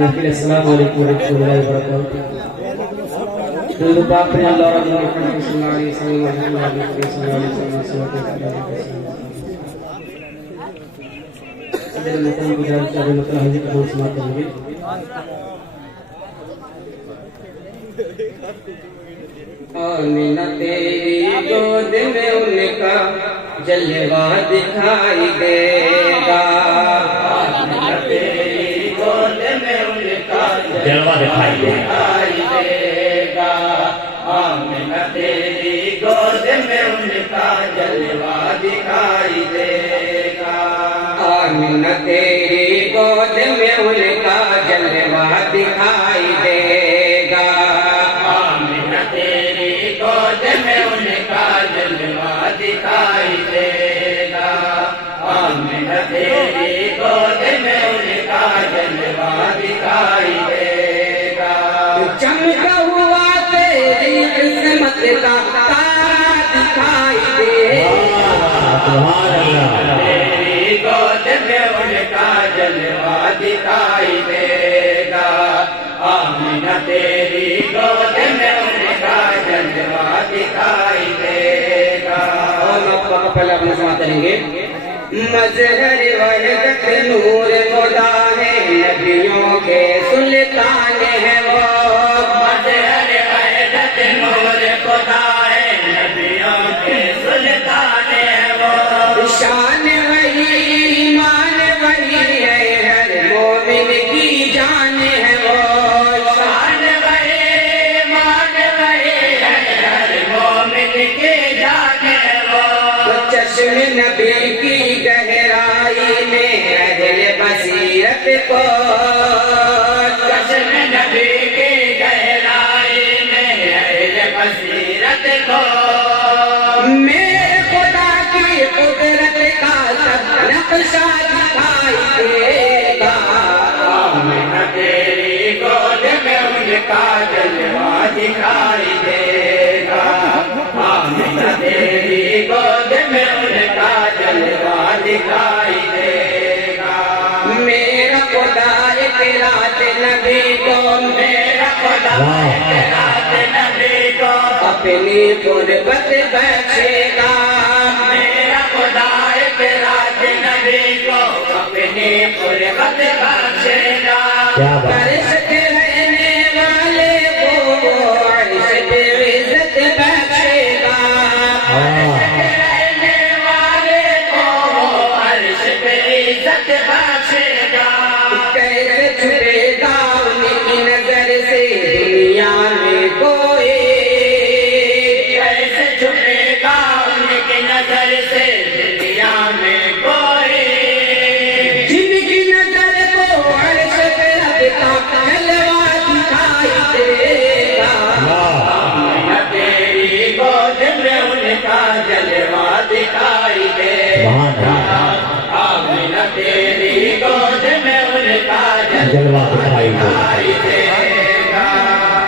السلام علیکم ورحمۃ اللہ وبرکاتہ. درود پاک پر اللہ رب محمد صلی اللہ علیہ وسلم آمینہ تیری گود میں ان کا جلوہ دکھائی دے گا. آمینہ تیری گود میں ان کا جلوہ دکھائی دے گا. آمینہ تیری گود میں ان کا جلوہ دکھائی دے گا. آمینہ تیری گود میں ان کا جلوہ دکھائی دے گا. آمینہ تیری گود میں ان کا جلوہ دکھائی دے گا. آمینہ تیری گود میں ان کا جلوہ دکھائی دے گا. چمکا ہوا تیری قسمت کا تارا دکھائی دے گا. تیری گود میں ان کا جلوہ دکھائی دے گا. آمینہ تیری گود میں ان کا جلوہ دکھائی دے گا. اور آپ کا پہلے اپنا سماعت کریں گے. مظہر وحدت نور خدا ہے نبیوں کے سلطان ہے وہ. مظہر وحدت نور خدا ہے نبیوں کے سلطان ہے وہ. شان وہی ایمان وہی ہے ہر مومن کی جان ہے وہ. شان وہی ایمان وہی ہے ہر مومن کی جان ہے وہ. چشم نبی کی گہرائی میں اہل بصیرت کو. چشم نبی کی گہرائی میں اہل بصیرت کو. میرے خدا کی قدرت کا سب نقشہ دکھائی دے گا. آمینہ تیری گود میں ان کا جلوہ دکھائی دے گا. آمینہ تیری گود میں ان کا جلوہ دکھائی دے گا. میرا خدا ایک رات نبی کو. میرا خدا ایک رات نبی کو اپنی قربت بخشے گا. میرا خدا ایک رات نبی کو اپنی قربت بخشے گا. عرش پہ رہنے والے کو عرش پہ عزت بخشے گا. عرش پہ رہنے والے کو عرش پہ عزت بخشے گا. کیسے چھپے گا ان کی نظر سے دنیا میں کوئی. کیسے چھپے گا ان کی نظر سے دنیا میں کوئی. جن کی نظر کو عرش پہ رب کا جلوہ دکھائی دے گا. آمینہ تیری گود میں ان کا جلوہ دکھائی دے گا. آمینہ تیری گود میں ان کا جلوہ دکھائی دے گا.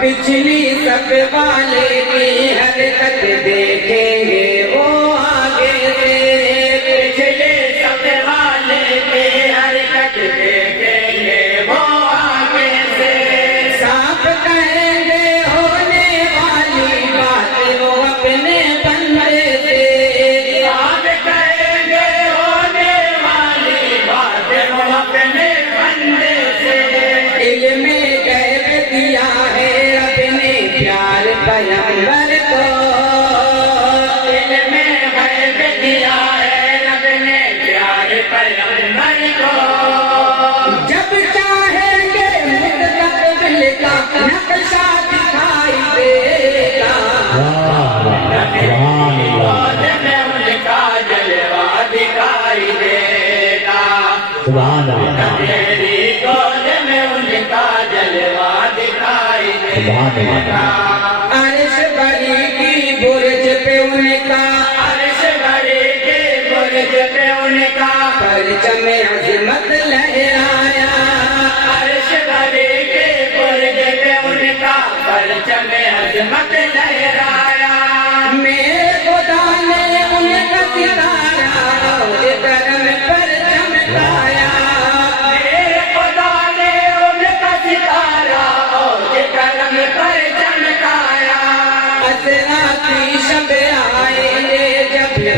پچھلی صف والے کی حرکت دیکھیں گے وہ آگے سے. پچھلی صف والے کی حرکت دیکھیں گے وہ آگے سے. صاف کہیں گے ہونے والی بات وہ اپنے بندے سے. صاف کہیں گے ہونے والی بات وہ اپنے بندے سے. علم غیب دیا ہے رب نے پیار پیغمبر کو. علم غیب دیا ہے رب نے پیار پیغمبر کو. جب چاہیں گے مستقبل کا نقشہ دکھائی دے گا. تیری گود میں ان کا جلوہ دکھائی دے گا. تیری گود میں ان کا جلوہ دکھائی دے گا. عرش بری کی برج پہ ان کا. عرش بری کی برج پہ ان کا پرچم عظمت لہرایا. عرش بری کی برج پہ ان کا پرچم عظمت لہرایا. میرے خدا نے ان کا ستارہ کرم پر چمکایا. میرے خدا نے ان کا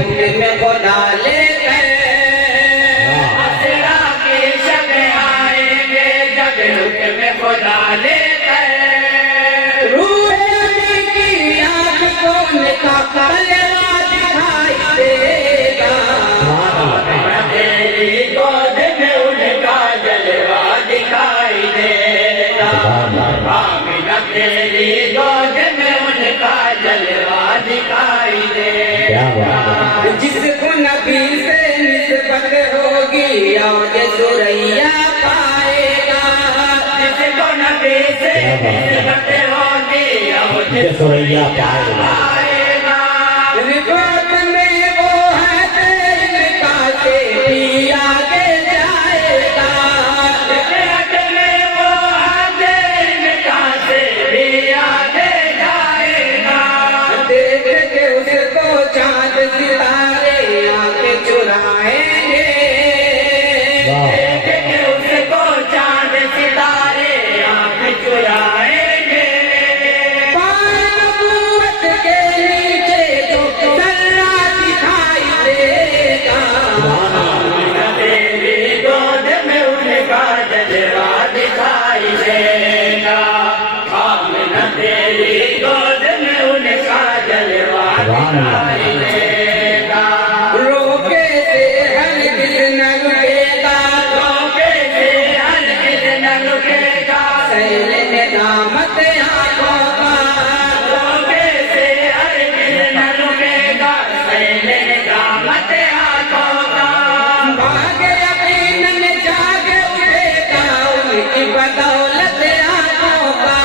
حکم خدا لے کر اسرا کے شب آئیں گے جب حکم خدا لے کر روح علی کی آنکھ کو نکال جلوہ دکھائی دے گا تیری گود میں ان کا جلوہ دکھائی دے گا آمینہ تیری گود میں ان کا جلوہ دکھائی دے گا جس کو نبی سے نسبت ہوگی اور سریا پائے گا جس کو نبی سے نسبت ہوگی اور سریا پائے گا رفعت میں وہ ہے تیرے کا سے بھی آگے جائے گا رفعت میں وہ ہے تیرے کا سے بھی آگے جائے گا دیکھ کے اس کو چاند ستارے آنکھیں چرائیں گے دیکھ کے اس کو چاند ستارے آنکھیں چرائیں گے پائے نبوت کے نیچے تو ذرہ دکھائی دے گا تیری گود میں ان کا جلوہ دکھائی دے گا آمینہ تیری گود میں ان کا جلوہ دکھائی دے گا روکے سے ہرگز نہ رکے گا روکے سے ہرگز نہ رکے گا سیل ندامت آنکھوں کا روکے سے ہرگز نہ رکے گا سیل ندامت آنکھوں کا بھاگ یقیناً جاگ اٹھے گا ان کی بدولت آنکھوں کا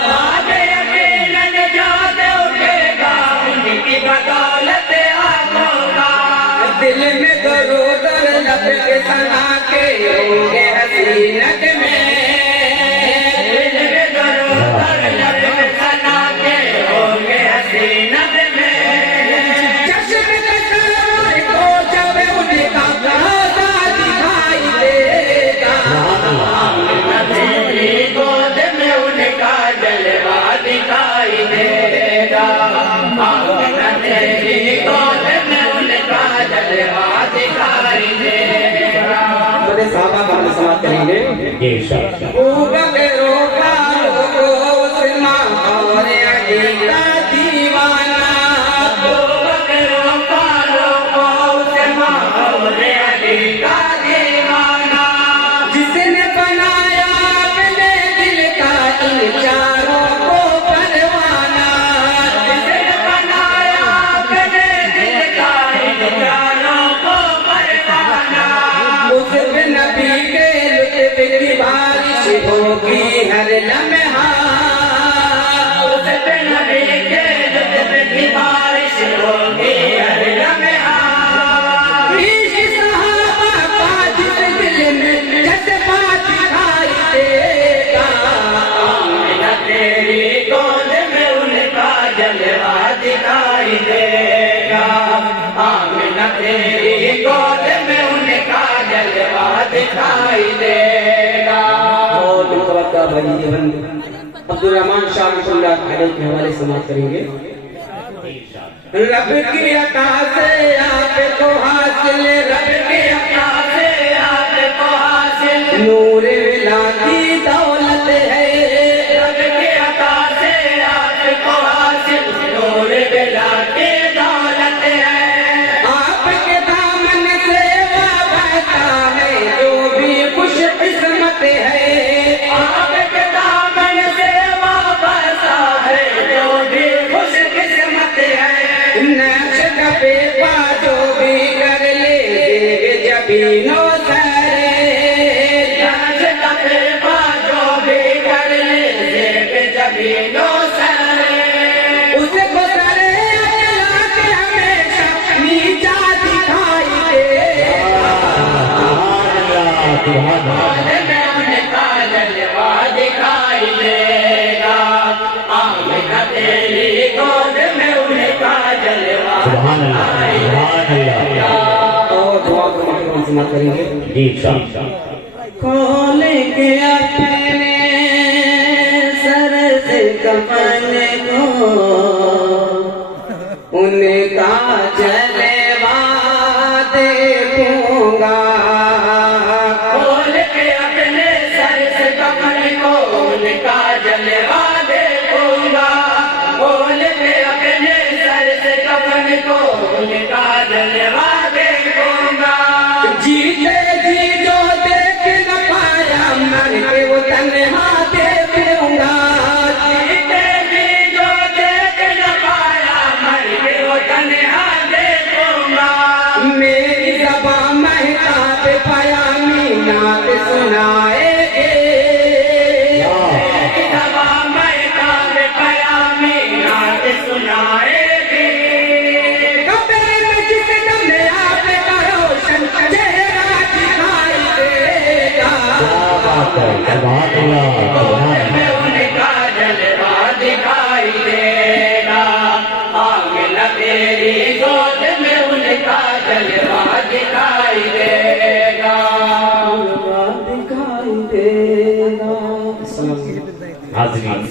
بھاگ یقیناً جاگ اٹھے گا ان کی بدولت آنکھوں کا دل میں درود اور لب کے ثنا کے ہوں گے حسینت میں دل میں درود اور لب کے ثنا کے ہوں گے حسینت میں چشم کے سرور کو جب ان کا روضہ دکھائی دے گا آمینہ تیری گود میں ان کا جلوہ دکھائی دے گا آمینہ تیری گود میں ان کا جلوہ دکھائی دے گا بڑے صحابہ کا سماعت کریں گے بکروں کا لوگو عثمان اور علی کا دیوانہ بکروں کا لوگو عثمان اور علی کا دیوانہ جس نے بنایا اپنے دل کا ان چاروں کو پروانہ جس نے بنایا اپنے دل کا ان چاروں کو پروانہ اس پہ نبی کے لطف کی بارش ہوگی ہر لمحہ اس پہ نبی کے لطف کی بارش ہوگی ہر لمحہ عشق صحابہ کا جس دل میں جذبہ دکھائی دے گا آمینہ تیری گود میں ان کا جلوہ دکھائی دے گا آمینہ تیری گود میں ان کا جلوہ دکھائی دے گا اور متوقع بھائی جیون عبدالرحمن شاہ رحمۃ اللہ علیہ کے حوالے سماعت کریں گے رب کی عطا سے آپ کو حاصل رب کی عطا سے آپ کو حاصل نور ولادی دولت ہے رب کی عطا سے آپ کو حاصل نور ولادی دولت ہے آپ کے دامن سے وابستہ ہے جو بھی خوش قسمت ہے آپ کے دامن سے وابستہ ہے جو بھی خوش قسمت ہے نقش کبھی پا جو بھی کر لے جبینوں سرے نقش کبھی پا جو بھی کر لے جبینوں سرے اس کو سرے اکلا کے ہمیشہ نیچا دکھائی دے میں ان کا جلوہ دکھائی دے گا آمینہ تیری گود میں ان کا جلوہ دکھائی دے گا اور دعا کو مکرم سماعت کریں گے جی کھول کے اپنے سر سے کفن کو ان کا چلے میری زبان مہتاب پیامی نعت سنائے گے میری زبان مہتاب پیامی نعت سنائے گے قبر میں جس دم آپ کا روشن چہرہ دکھائی دے گا میں ان کا جلوہ دکھائی دے گا آنگن تیری گود میں ان کا جلوہ دکھائی دے گا دکھائی دے گا. حاضرین